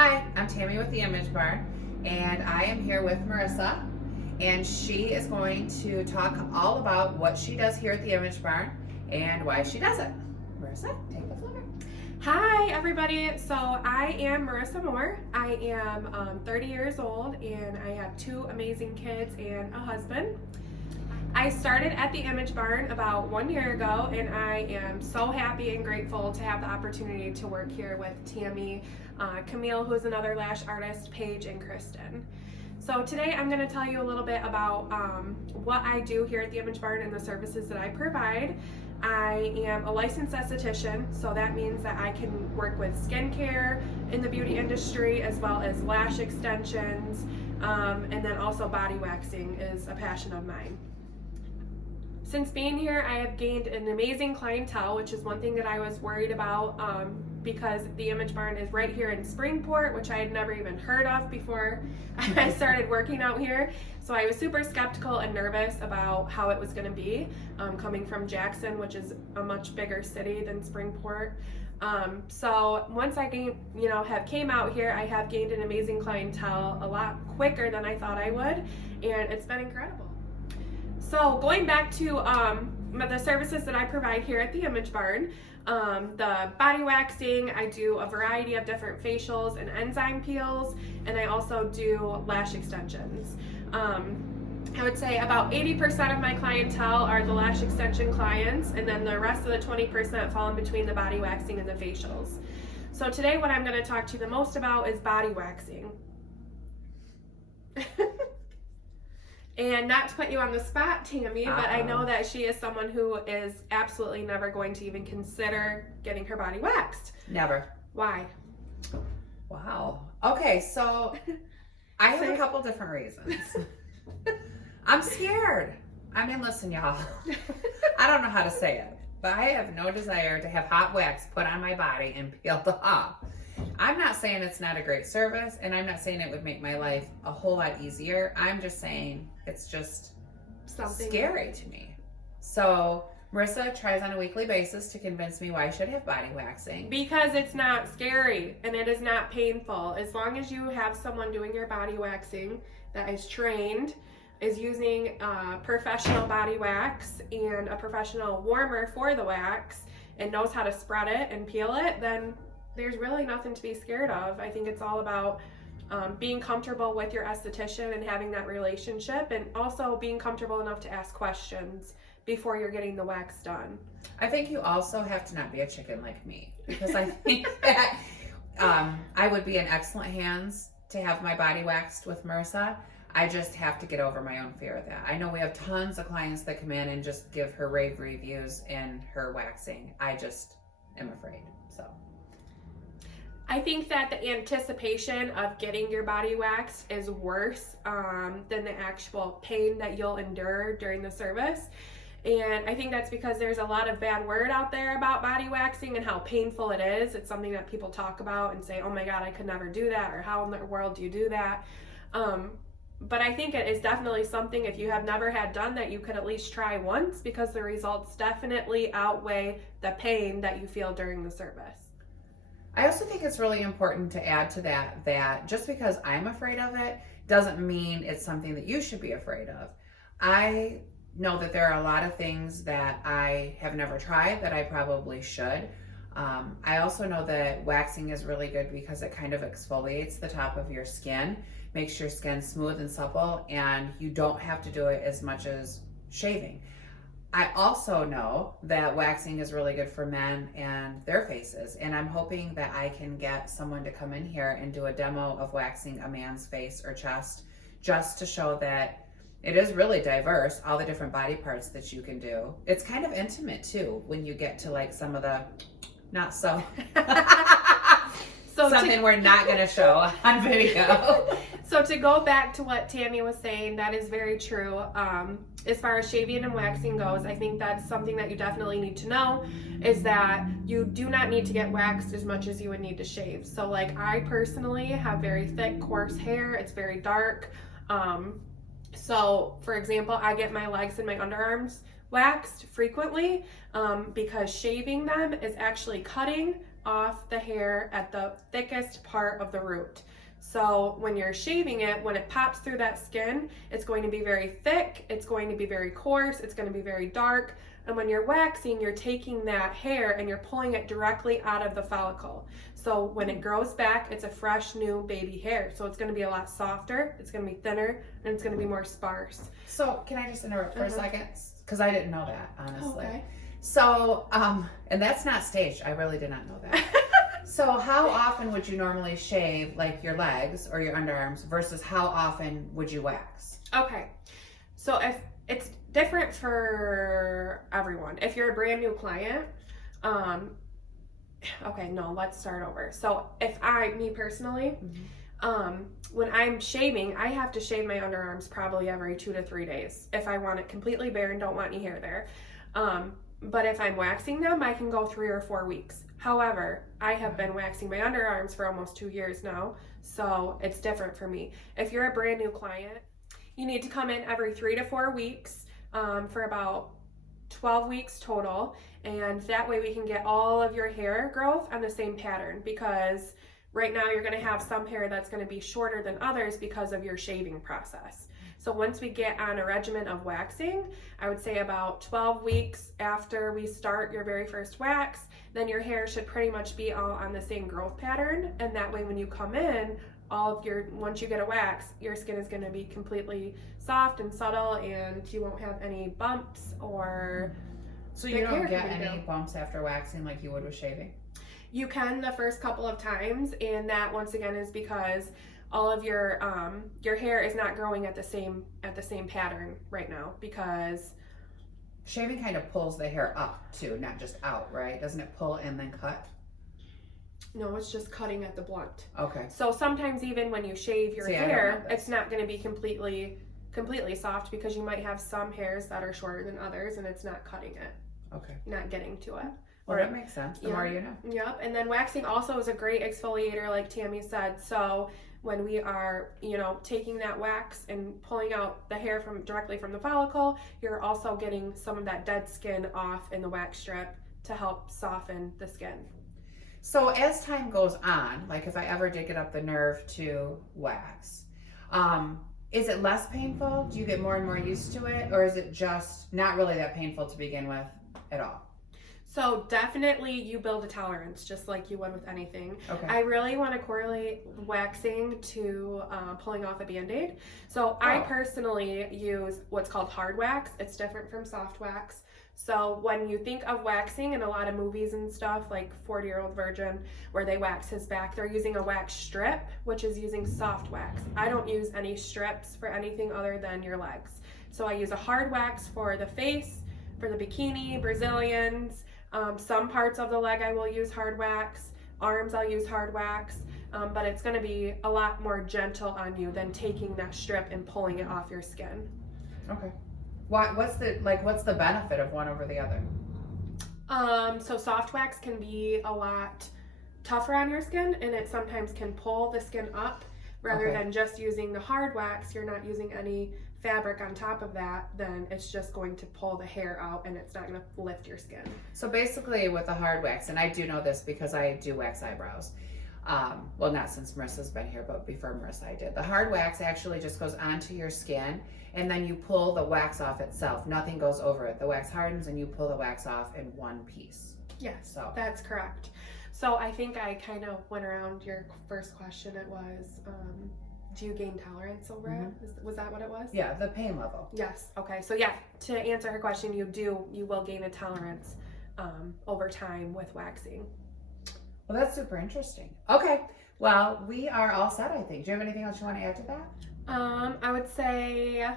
Hi, I'm Tammy with the Image Barn, and I am here with Marissa, and she is going to talk all about what she does here at the Image Barn and why she does it. Marissa, take the floor. Hi everybody, so I am Marissa Mohr. I am 30 years old and I have 2 amazing kids and a husband. I started at the Image Barn about 1 year ago, and I am so happy and grateful to have the opportunity to work here with Tammy, Camille, who is another lash artist, Paige, and Kristen. So today I'm going to tell you a little bit about what I do here at the Image Barn and the services that I provide. I am a licensed esthetician, so that means that I can work with skincare in the beauty industry, as well as lash extensions, and then also body waxing is a passion of mine. Since being here, I have gained an amazing clientele, which is one thing that I was worried about because the Image Barn is right here in Springport, which I had never even heard of before I started working out here. So I was super skeptical and nervous about how it was going to be coming from Jackson, which is a much bigger city than Springport. So once I came out here, I have gained an amazing clientele a lot quicker than I thought I would, and it's been incredible. So going back to the services that I provide here at the Image Barn, the body waxing, I do a variety of different facials and enzyme peels, and I also do lash extensions. I would say about 80% of my clientele are the lash extension clients, and then the rest of the 20% fall in between the body waxing and the facials. So today what I'm going to talk to you the most about is body waxing. And not to put you on the spot, Tammy, but I know that she is someone who is absolutely never going to even consider getting her body waxed. Never. Why? Wow. Okay, so I have a couple different reasons. I'm scared. I mean, listen, y'all. I don't know how to say it, but I have no desire to have hot wax put on my body and peeled off. I'm not saying it's not a great service, and I'm not saying it would make my life a whole lot easier. I'm just saying it's just scary to me. So Marissa tries on a weekly basis to convince me why I should have body waxing. Because it's not scary and it is not painful. As long as you have someone doing your body waxing that is trained, is using professional body wax and a professional warmer for the wax, and knows how to spread it and peel it, then there's really nothing to be scared of. I think it's all about being comfortable with your esthetician and having that relationship, and also being comfortable enough to ask questions before you're getting the wax done. I think you also have to not be a chicken like me, because I think that I would be in excellent hands to have my body waxed with Marissa. I just have to get over my own fear of that. I know we have tons of clients that come in and just give her rave reviews in her waxing. I just am afraid, so. I think that the anticipation of getting your body waxed is worse than the actual pain that you'll endure during the service. And I think that's because there's a lot of bad word out there about body waxing and how painful it is. It's something that people talk about and say, oh my God, I could never do that, or how in the world do you do that? But I think it is definitely something, if you have never had done, that you could at least try once, because the results definitely outweigh the pain that you feel during the service. I also think it's really important to add to that just because I'm afraid of it doesn't mean it's something that you should be afraid of. I know that there are a lot of things that I have never tried that I probably should. I also know that waxing is really good because it kind of exfoliates the top of your skin, makes your skin smooth and supple, and you don't have to do it as much as shaving. I also know that waxing is really good for men and their faces, and I'm hoping that I can get someone to come in here and do a demo of waxing a man's face or chest, just to show that it is really diverse, all the different body parts that you can do. It's kind of intimate too when you get to like some of the not so something we're not going to show on video. So to go back to what Tammy was saying, that is very true. As far as shaving and waxing goes, I think that's something that you definitely need to know, is that you do not need to get waxed as much as you would need to shave. So like, I personally have very thick, coarse hair. It's very dark. So for example, I get my legs and my underarms waxed frequently because shaving them is actually cutting off the hair at the thickest part of the root. So when you're shaving it, when it pops through that skin, it's going to be very thick, it's going to be very coarse, it's going to be very dark. And when you're waxing, you're taking that hair and you're pulling it directly out of the follicle. So when it grows back, it's a fresh new baby hair. So it's going to be a lot softer, it's going to be thinner, and it's going to be more sparse. So can I just interrupt for a second? Because I didn't know that, honestly. Okay. So, and that's not staged. I really did not know that. So how often would you normally shave like your legs or your underarms versus how often would you wax? Okay. So if it's different for everyone. If you're a brand new client, okay, no, let's start over. So if me personally, when I'm shaving, I have to shave my underarms probably every 2 to 3 days if I want it completely bare and don't want any hair there. But if I'm waxing them, I can go 3 or 4 weeks. However, I have been waxing my underarms for almost 2 years now, so it's different for me. If you're a brand new client, you need to come in every 3 to 4 weeks for about 12 weeks total, and that way we can get all of your hair growth on the same pattern, because right now you're going to have some hair that's going to be shorter than others because of your shaving process. So once we get on a regimen of waxing, I would say about 12 weeks after we start your very first wax, then your hair should pretty much be all on the same growth pattern, and that way when you come in, once you get a wax, your skin is going to be completely soft and subtle, and you won't have any bumps or... So you don't get any bumps after waxing like you would with shaving? You can the first couple of times, and that once again is because all of your hair is not growing at the same pattern right now, because shaving kind of pulls the hair up too, not just out, right? Doesn't it pull and then cut? No, it's just cutting at the blunt. Okay. So sometimes even when you shave your hair, it's not going to be completely soft, because you might have some hairs that are shorter than others, and it's not cutting it. Okay. Not getting to it. Well, that makes sense. The more you know. Yep. And then waxing also is a great exfoliator, like Tammy said. So when we are, taking that wax and pulling out the hair directly from the follicle, you're also getting some of that dead skin off in the wax strip to help soften the skin. So as time goes on, like if I ever did get up the nerve to wax, is it less painful? Do you get more and more used to it? Or is it just not really that painful to begin with at all? So definitely you build a tolerance, just like you would with anything. Okay. I really want to correlate waxing to pulling off a Band-Aid. So I personally use what's called hard wax. It's different from soft wax. So when you think of waxing in a lot of movies and stuff, like 40-Year-Old Virgin, where they wax his back, they're using a wax strip, which is using soft wax. I don't use any strips for anything other than your legs. So I use a hard wax for the face, for the bikini, Brazilians. Some parts of the leg I will use hard wax. Arms I'll use hard wax. But it's going to be a lot more gentle on you than taking that strip and pulling it off your skin. Okay. What's the benefit of one over the other? So soft wax can be a lot tougher on your skin, and it sometimes can pull the skin up rather than just using the hard wax. You're not using any fabric on top of that, then it's just going to pull the hair out, and it's not going to lift your skin. So basically with the hard wax, and I do know this because I do wax eyebrows. Well, not since Marissa's been here, but before Marissa I did. The hard wax actually just goes onto your skin, and then you pull the wax off itself. Nothing goes over it. The wax hardens and you pull the wax off in one piece. Yes, so that's correct. So I think I kind of went around your first question. It was, do you gain tolerance over it? Was that what it was? Yeah, the pain level. Yes. Okay. So yeah, to answer her question, you will gain a tolerance over time with waxing. Well, that's super interesting. Okay. Well, we are all set, I think. Do you have anything else you want to add to that? I would say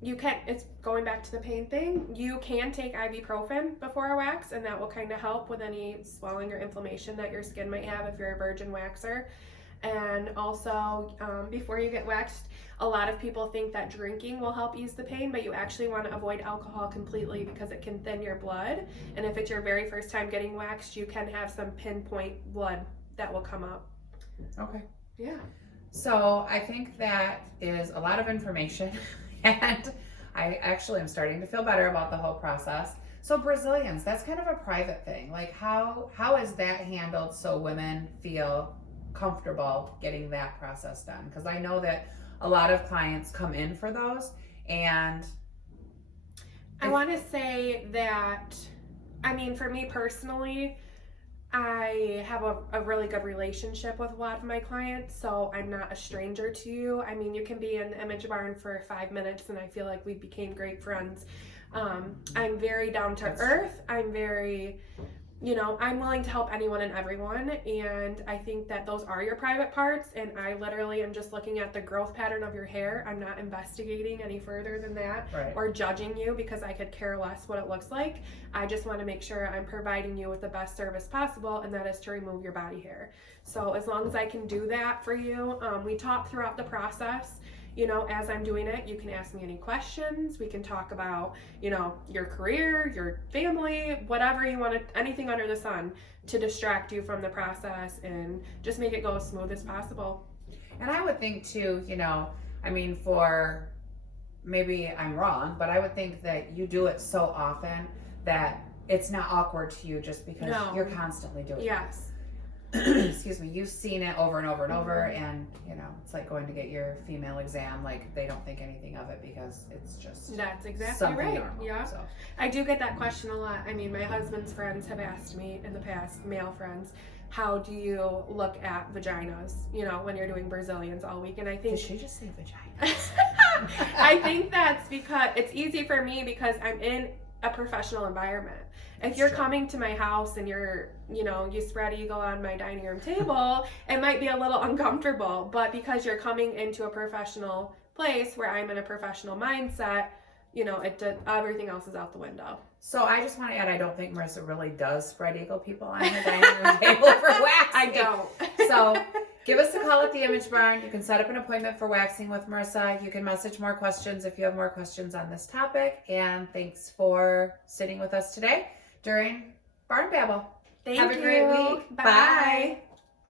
it's going back to the pain thing. You can take ibuprofen before a wax, and that will kind of help with any swelling or inflammation that your skin might have if you're a virgin waxer. And also, before you get waxed, a lot of people think that drinking will help ease the pain, but you actually want to avoid alcohol completely because it can thin your blood. And if it's your very first time getting waxed, you can have some pinpoint blood that will come up. Okay. Yeah. So I think that is a lot of information, and I actually am starting to feel better about the whole process. So Brazilians, that's kind of a private thing. Like how is that handled so women feel comfortable getting that process done? Because I know that a lot of clients come in for those, and I want to say that, I mean, for me personally, I have a really good relationship with a lot of my clients, so I'm not a stranger to you. I mean, you can be in the Image Barn for 5 minutes and I feel like we became great friends. I'm very down to earth. I'm very, I'm willing to help anyone and everyone, and I think that those are your private parts, and I literally am just looking at the growth pattern of your hair. I'm not investigating any further than that, Right. or judging you, because I could care less what it looks like. I just want to make sure I'm providing you with the best service possible, and that is to remove your body hair. So as long as I can do that for you, we talk throughout the process. As I'm doing it, you can ask me any questions. We can talk about, your career, your family, whatever you want to, anything under the sun to distract you from the process and just make it go as smooth as possible. And I would think too, I mean, for maybe I'm wrong, but I would think that you do it so often that it's not awkward to you just because you're constantly doing it. Yes. Excuse me, you've seen it over and over and over, and it's like going to get your female exam. Like, they don't think anything of it because it's just That's exactly something right. normal. Yeah. So. I do get that question a lot. I mean, my husband's friends have asked me in the past, male friends, how do you look at vaginas, when you're doing Brazilians all week? And I think... Did she just say vagina? I think that's because it's easy for me because I'm in a professional environment. If you're coming to my house and you're, you spread eagle on my dining room table, it might be a little uncomfortable. But because you're coming into a professional place where I'm in a professional mindset, everything else is out the window. So I just want to add, I don't think Marissa really does spread eagle people on the dining room table for waxing. I don't. So give us a call at the Image Barn. You can set up an appointment for waxing with Marissa. You can message more questions if you have more questions on this topic. And thanks for sitting with us today during Barn Babble. Thank Have you. a great week. Bye. Bye.